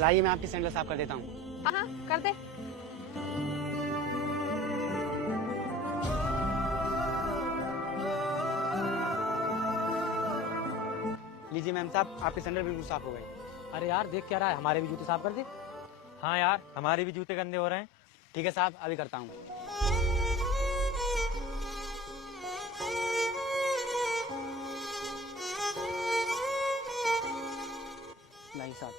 लाइए मैं आपकी सैंडल साफ कर देता हूँ। हाँ कर दे। लीजिए मैम साहब, आपकी सैंडल बिल्कुल साफ हो गई। अरे यार देख क्या रहा है, हमारे भी जूते साफ कर दे। हाँ यार, हमारे भी जूते गंदे हो रहे हैं। ठीक है साहब, अभी करता हूँ। लाइए साहब।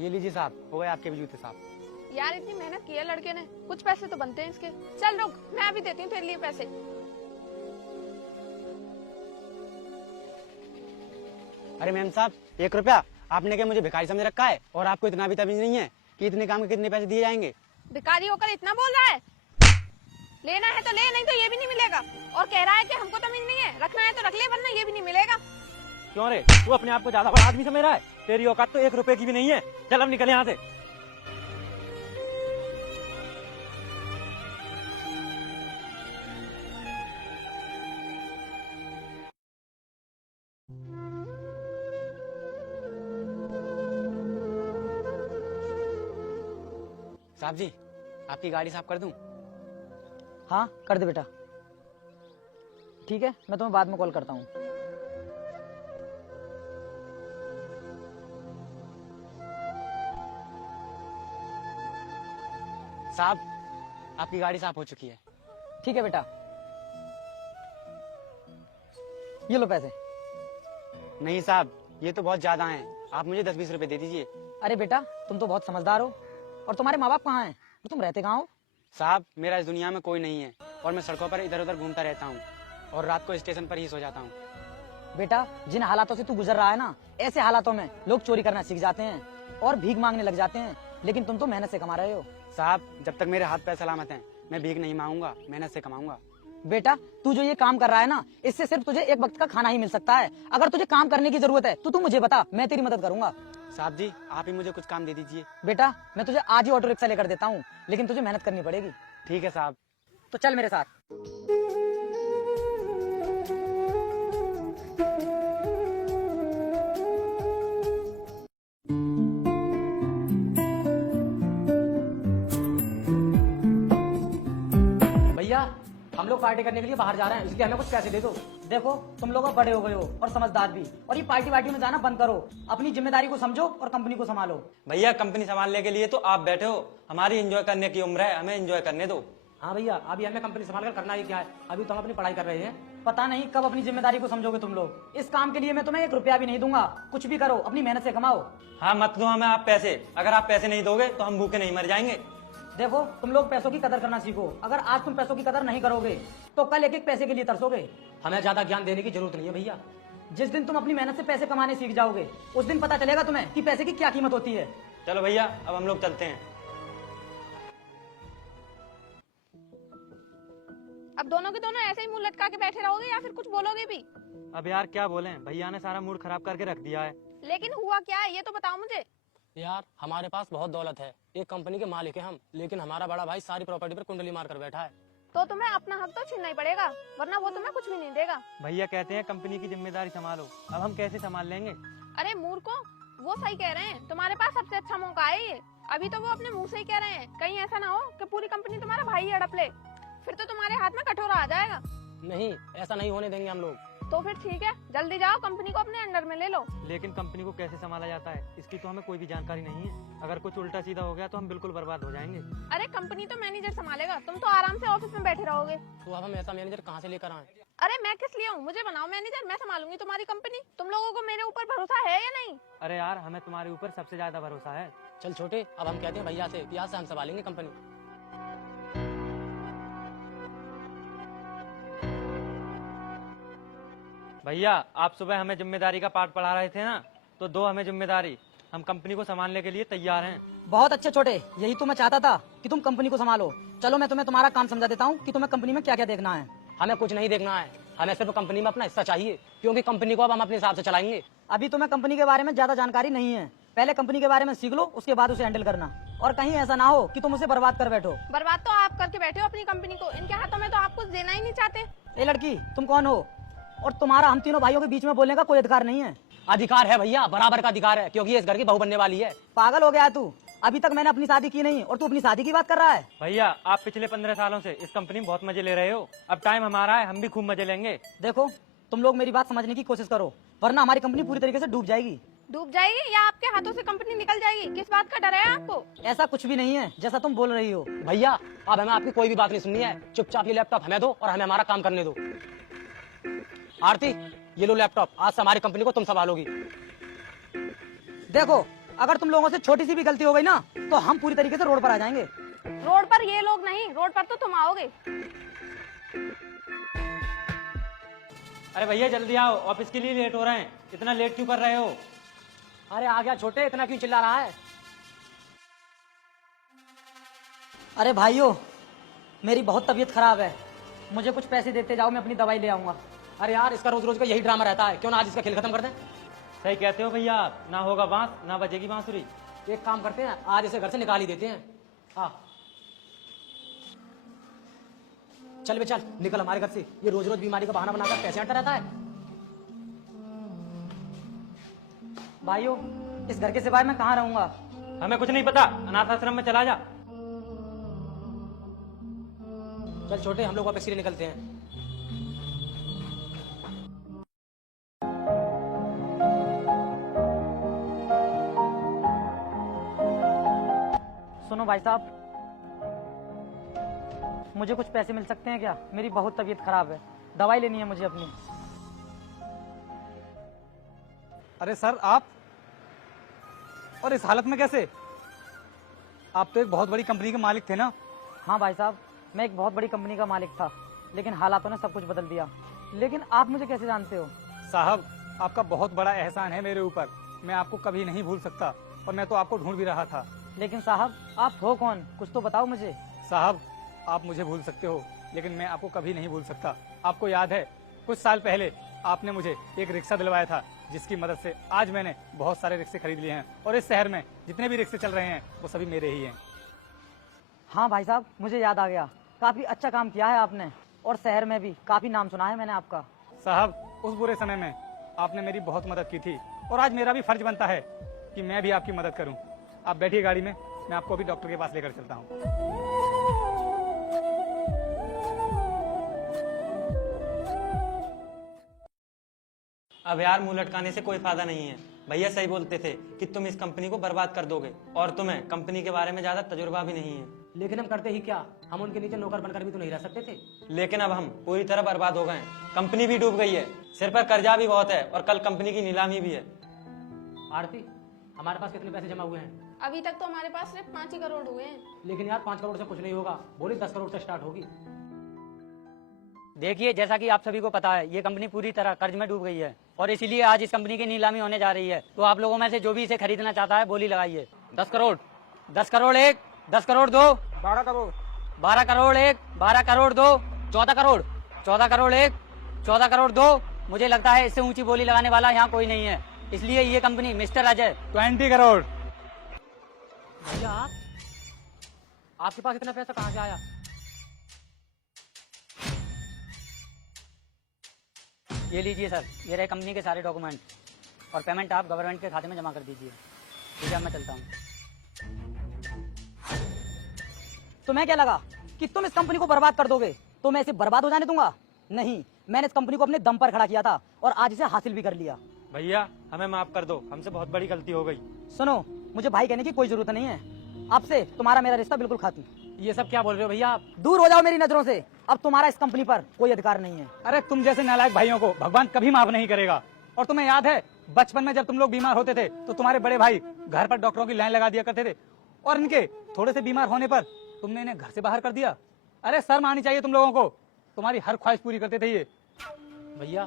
ये लीजिए साहब, हो गए आपके भी जूते साफ। यार इतनी मेहनत की है लड़के ने, कुछ पैसे तो बनते हैं इसके। चल रुक, मैं अभी देती हूँ तेरे लिए पैसे। अरे मैम साहब, 1 रुपया? आपने क्या मुझे भिखारी समझ रखा है? और आपको इतना भी तमीज नहीं है कि इतने काम के कितने पैसे दिए जाएंगे? भिखारी होकर इतना बोल रहा है? लेना है तो ले, नहीं तो ये भी नहीं मिलेगा। और कह रहा है कि हमको तमीज नहीं है, रखना है तो रख ले, वरना ये भी नहीं मिलेगा। क्यों रे, तू अपने आप को ज्यादा बड़ा आदमी समझ रहा है? तेरी औकात तो 1 रुपए की भी नहीं है। चल अब निकल यहाँ से। साहब जी, आपकी गाड़ी साफ कर दूं? हाँ कर दे बेटा। ठीक है, मैं तुम्हें बाद में कॉल करता हूँ। साहब, आपकी गाड़ी साफ हो चुकी है। ठीक है बेटा, ये लो पैसे। नहीं साहब, ये तो बहुत ज्यादा हैं। आप मुझे 10-20 रुपए दे दीजिए। अरे बेटा, तुम तो बहुत समझदार हो। और तुम्हारे माँ बाप कहाँ हैं? और तुम रहते कहाँ हो? साहब, मेरा इस दुनिया में कोई नहीं है और मैं सड़कों पर इधर उधर घूमता रहता हूँ और रात को स्टेशन पर ही सो जाता हूँ। बेटा, जिन हालातों से तू गुजर रहा है ना, ऐसे हालातों में लोग चोरी करना सीख जाते हैं और भीख मांगने लग जाते हैं, लेकिन तुम तो मेहनत से कमा रहे हो। साहब, जब तक मेरे हाथ पैर सलामत हैं, मैं भीख नहीं मांगूंगा, मेहनत से कमाऊंगा। बेटा, तू जो ये काम कर रहा है ना, इससे सिर्फ तुझे एक वक्त का खाना ही मिल सकता है। अगर तुझे काम करने की जरूरत है तो तू मुझे बता, मैं तेरी मदद करूंगा। साहब जी, आप ही मुझे कुछ काम दे दीजिए। बेटा, मैं तुझे आज ही ऑटो रिक्शा लेकर देता हूँ, लेकिन तुझे मेहनत करनी पड़ेगी। ठीक है साहब। तो चल मेरे साथ। भैया, हम लोग पार्टी करने के लिए बाहर जा रहे हैं, इसलिए हमें कुछ पैसे दे दो। देखो, तुम लोग अब बड़े हो गए हो और समझदार भी, और ये पार्टी वार्टी में जाना बंद करो। अपनी जिम्मेदारी को समझो और कंपनी को संभालो। भैया, कंपनी संभालने के लिए तो आप बैठे हो, हमारी एंजॉय करने की उम्र है, हमें एंजॉय करने दो। हाँ भैया, अभी हमें कंपनी संभाल कर करना ही क्या है? अभी तो हम अपनी पढ़ाई कर रहे हैं। पता नहीं कब अपनी जिम्मेदारी को समझोगे तुम लोग। इस काम के लिए मैं तुम्हें 1 रुपया भी नहीं दूंगा। कुछ भी करो, अपनी मेहनत से कमाओ। हाँ, मत दो हमें आप पैसे। अगर आप पैसे नहीं दोगे तो हम भूखे नहीं मर जाएंगे। देखो, तुम लोग पैसों की कदर करना सीखो। अगर आज तुम पैसों की कदर नहीं करोगे तो कल एक एक पैसे के लिए तरसोगे। हमें ज्यादा ज्ञान देने की जरूरत नहीं है भैया। जिस दिन तुम अपनी मेहनत से पैसे कमाने सीख जाओगे, उस दिन पता चलेगा तुम्हें कि पैसे की क्या कीमत होती है। चलो भैया, अब हम लोग चलते हैं। अब दोनों के दोनों ऐसे ही मुंह लटका के बैठे रहोगे या फिर कुछ बोलोगे भी? अब यार क्या बोलें, भैया ने सारा मूड खराब करके रख दिया है। लेकिन हुआ क्या है ये तो बताओ मुझे। यार, हमारे पास बहुत दौलत है, एक कंपनी के मालिक है हम, लेकिन हमारा बड़ा भाई सारी प्रॉपर्टी पर कुंडली मार कर बैठा है। तो तुम्हें अपना हक तो छीनना ही पड़ेगा, वरना वो तुम्हें कुछ भी नहीं देगा। भैया कहते हैं कंपनी की जिम्मेदारी संभालो। अब हम कैसे संभाल लेंगे? अरे मूर्खों, वो सही कह रहे हैं, तुम्हारे पास सबसे अच्छा मौका है ये। अभी तो वो अपने मुंह से ही कह रहे हैं, कहीं ऐसा ना हो कि पूरी कंपनी तुम्हारा भाई ही हड़प ले, फिर तो तुम्हारे हाथ में कटोरा आ जाएगा। नहीं, ऐसा नहीं होने देंगे हम लोग। तो फिर ठीक है, जल्दी जाओ, कंपनी को अपने अंडर में ले लो। लेकिन कंपनी को कैसे संभाला जाता है, इसकी तो हमें कोई भी जानकारी नहीं है। अगर कुछ उल्टा सीधा हो गया तो हम बिल्कुल बर्बाद हो जाएंगे। अरे कंपनी तो मैनेजर संभालेगा, तुम तो आराम से ऑफिस में बैठे रहोगे। तो अब हम ऐसा मैनेजर कहाँ से लेकर आए? अरे मैं किस लिए हूँ, मुझे बनाओ मैनेजर, मैं संभालूंगी तुम्हारी कंपनी। तुम लोगों को मेरे ऊपर भरोसा है या नहीं? अरे यार, हमें तुम्हारे ऊपर सबसे ज्यादा भरोसा है। चल छोटे, अब हम कहते हैं भैया से कि आज से हम संभालेंगे कंपनी। भैया, आप सुबह हमें जिम्मेदारी का पाठ पढ़ा रहे थे ना, तो दो हमें जिम्मेदारी। हम कंपनी को संभालने के लिए तैयार हैं। बहुत अच्छे छोटे, यही तो मैं चाहता था कि तुम कंपनी को संभालो। चलो मैं तुम्हें तुम्हारा काम समझा देता हूँ कि तुम्हें कंपनी में क्या क्या देखना है। हमें कुछ नहीं देखना है, हमें सिर्फ कंपनी में अपना हिस्सा चाहिए, क्योंकि कंपनी को अब हम अपने हिसाब से चलाएंगे। अभी तुम्हें कंपनी के बारे में ज्यादा जानकारी नहीं है, पहले कंपनी के बारे में सीख लो, उसके बाद उसे हैंडल करना। और कहीं ऐसा ना हो कि तुम उसे बर्बाद कर बैठो। बर्बाद तो आप करके बैठे हो अपनी कंपनी को, इनके हाथों में तो आप कुछ देना ही नहीं चाहते। ए लड़की, तुम कौन हो? और तुम्हारा हम तीनों भाइयों के बीच में बोलने का कोई अधिकार नहीं है। अधिकार है भैया, बराबर का अधिकार है, क्योंकि ये इस घर की बहू बनने वाली है। पागल हो गया है तू? अभी तक मैंने अपनी शादी की नहीं और तू अपनी शादी की बात कर रहा है। भैया आप पिछले 15 सालों से इस कंपनी में बहुत मजे ले रहे हो, अब टाइम हमारा है, हम भी खूब मजे लेंगे। देखो तुम लोग मेरी बात समझने की कोशिश करो, वरना हमारी कंपनी पूरी तरीके से डूब जाएगी। डूब जाएगी या आपके हाथों से कंपनी निकल जाएगी? किस बात का डर है आपको? ऐसा कुछ भी नहीं है जैसा तुम बोल रही हो। भैया अब हमें आपकी कोई भी बात नहीं सुननी है, चुपचाप ये लैपटॉप हमें दो और हमें हमारा काम करने दो। आरती ये लो लैपटॉप, आज से हमारी कंपनी को तुम संभालोगी। देखो अगर तुम लोगों से छोटी सी भी गलती हो गई ना तो हम पूरी तरीके से रोड पर आ जाएंगे। रोड पर ये लोग नहीं, रोड पर तो तुम आओगे। अरे भैया जल्दी आओ, ऑफिस के लिए लेट हो रहे हैं, इतना लेट क्यों कर रहे हो? अरे आ गया छोटे, इतना क्यों चिल्ला रहा है? अरे भाइयों मेरी बहुत तबीयत खराब है, मुझे कुछ पैसे देते जाओ, मैं अपनी दवाई ले आऊंगा। अरे यार इसका रोज रोज का यही ड्रामा रहता है, क्यों ना आज इसका खेल खत्म कर दें। सही कहते हो भैया आप, ना होगा बांस ना बजेगी बांसुरी। एक काम करते हैं, आज इसे घर से निकाल ही देते हैं। हाँ चल बे चल, निकल हमारे घर से, ये रोज रोज बीमारी का बहाना बनाकर पैसे हटा रहता है। भाइयों इस घर के सिवाय मैं कहाँ रहूंगा? हमें कुछ नहीं पता, अनाथ आश्रम में चला जा। चल छोटे हम लोग वापस के लिए निकलते हैं। सुनो भाई साहब, मुझे कुछ पैसे मिल सकते हैं क्या? मेरी बहुत तबीयत खराब है, दवाई लेनी है मुझे अपनी। अरे सर आप, और इस हालत में कैसे? आप तो एक बहुत बड़ी कंपनी के मालिक थे ना? हाँ भाई साहब मैं एक बहुत बड़ी कंपनी का मालिक था, लेकिन हालातों ने सब कुछ बदल दिया। लेकिन आप मुझे कैसे जानते हो? साहब आपका बहुत बड़ा एहसान है मेरे ऊपर, मैं आपको कभी नहीं भूल सकता, और मैं तो आपको ढूंढ भी रहा था। लेकिन साहब आप हो कौन, कुछ तो बताओ मुझे। साहब आप मुझे भूल सकते हो, लेकिन मैं आपको कभी नहीं भूल सकता। आपको याद है कुछ साल पहले आपने मुझे एक रिक्शा दिलवाया था, जिसकी मदद से आज मैंने बहुत सारे रिक्शे खरीद लिए हैं, और इस शहर में जितने भी रिक्शे चल रहे हैं वो सभी मेरे ही हैं। हाँ भाई साहब मुझे याद आ गया, काफी अच्छा काम किया है आपने, और शहर में भी काफी नाम सुना है मैंने आपका। साहब उस बुरे समय में आपने मेरी बहुत मदद की थी, और आज मेरा भी फर्ज बनता है कि मैं भी आपकी मदद करूं। आप बैठिए गाड़ी में, मैं आपको अभी डॉक्टर के पास लेकर चलता हूं। अब यार मुंह लटकाने से कोई फायदा नहीं है, भैया सही बोलते थे कि तुम इस कंपनी को बर्बाद कर दोगे, और तुम्हें कंपनी के बारे में ज्यादा तजुर्बा भी नहीं है। लेकिन हम करते ही क्या, हम उनके नीचे नौकर बनकर भी तो नहीं रह सकते थे। लेकिन अब हम पूरी तरह बर्बाद हो गए हैं, कंपनी भी डूब गई है, सिर पर कर्जा भी बहुत है, और कल कंपनी की नीलामी भी है। आरती हमारे पास कितने पैसे जमा हुए हैं? अभी तक तो हमारे पास सिर्फ 5 ही करोड़ हुए हैं। लेकिन यार 5 करोड़ से कुछ नहीं होगा, बोली 10 करोड़ से स्टार्ट होगी। देखिए जैसा कि आप सभी को पता है ये कंपनी पूरी तरह कर्ज में डूब गई है, और इसीलिए आज इस कंपनी की नीलामी होने जा रही है। तो आप लोगों में से जो भी इसे खरीदना चाहता है बोली लगाइए। 10 करोड़ 10 करोड़ एक, 10 करोड़ दो, 12 करोड़ 12 करोड़ एक, 12 करोड़ दो, 14 करोड़ 14 करोड़ एक, 14 करोड़ दो। मुझे लगता है इससे ऊंची बोली लगाने वाला यहाँ कोई नहीं है, इसलिए ये कंपनी मिस्टर अजय 20 करोड़। भैया आपके पास इतना पैसा कहाँ से आया? ये लीजिए सर, ये रहे कंपनी के सारे डॉक्यूमेंट, और पेमेंट आप गवर्नमेंट के खाते में जमा कर दीजिए। ठीक है मैं चलता हूँ। तुम्हें क्या लगा कि तुम इस कंपनी को बर्बाद कर दोगे? तो मैं इसे बर्बाद हो जाने दूंगा? नहीं, मैंने इस कंपनी को अपने दम पर खड़ा किया था, और आज इसे हासिल भी कर लिया। भैया हमें माफ कर दो, हमसे बहुत बड़ी गलती हो गई। सुनो, मुझे भाई कहने की कोई जरूरत नहीं है, आपसे तुम्हारा मेरा रिश्ता बिल्कुल खत्म। ये सब क्या बोल रहे हो भैया आप? दूर हो जाओ मेरी नजरों से, अब तुम्हारा इस कंपनी पर कोई अधिकार नहीं है। अरे तुम जैसे नालायक भाइयों को भगवान कभी माफ नहीं करेगा। और तुम्हें याद है बचपन में जब तुम लोग बीमार होते थे तो तुम्हारे बड़े भाई घर पर डॉक्टरों की लाइन लगा दिया करते थे, और इनके थोड़े से बीमार होने पर तुमने इन्हें घर से बाहर कर दिया। अरे शर्म आनी चाहिए तुम लोगों को, तुम्हारी हर ख्वाहिश पूरी करते थे ये। भैया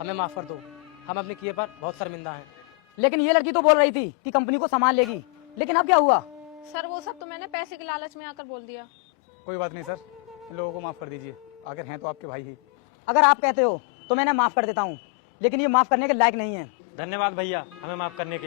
हमें माफ कर दो, हम अपने किए पर बहुत शर्मिंदा हैं। लेकिन ये लड़की तो बोल रही थी कि कंपनी को संभाल लेगी, लेकिन अब क्या हुआ? सर वो सब तो मैंने पैसे के लालच में आकर बोल दिया। कोई बात नहीं सर, इन लोगों को माफ कर दीजिए, आखिर हैं तो आपके भाई ही। अगर आप कहते हो तो मैंने माफ कर देता हूँ, लेकिन ये माफ करने के लायक नहीं है। धन्यवाद भैया हमें माफ करने के लिए।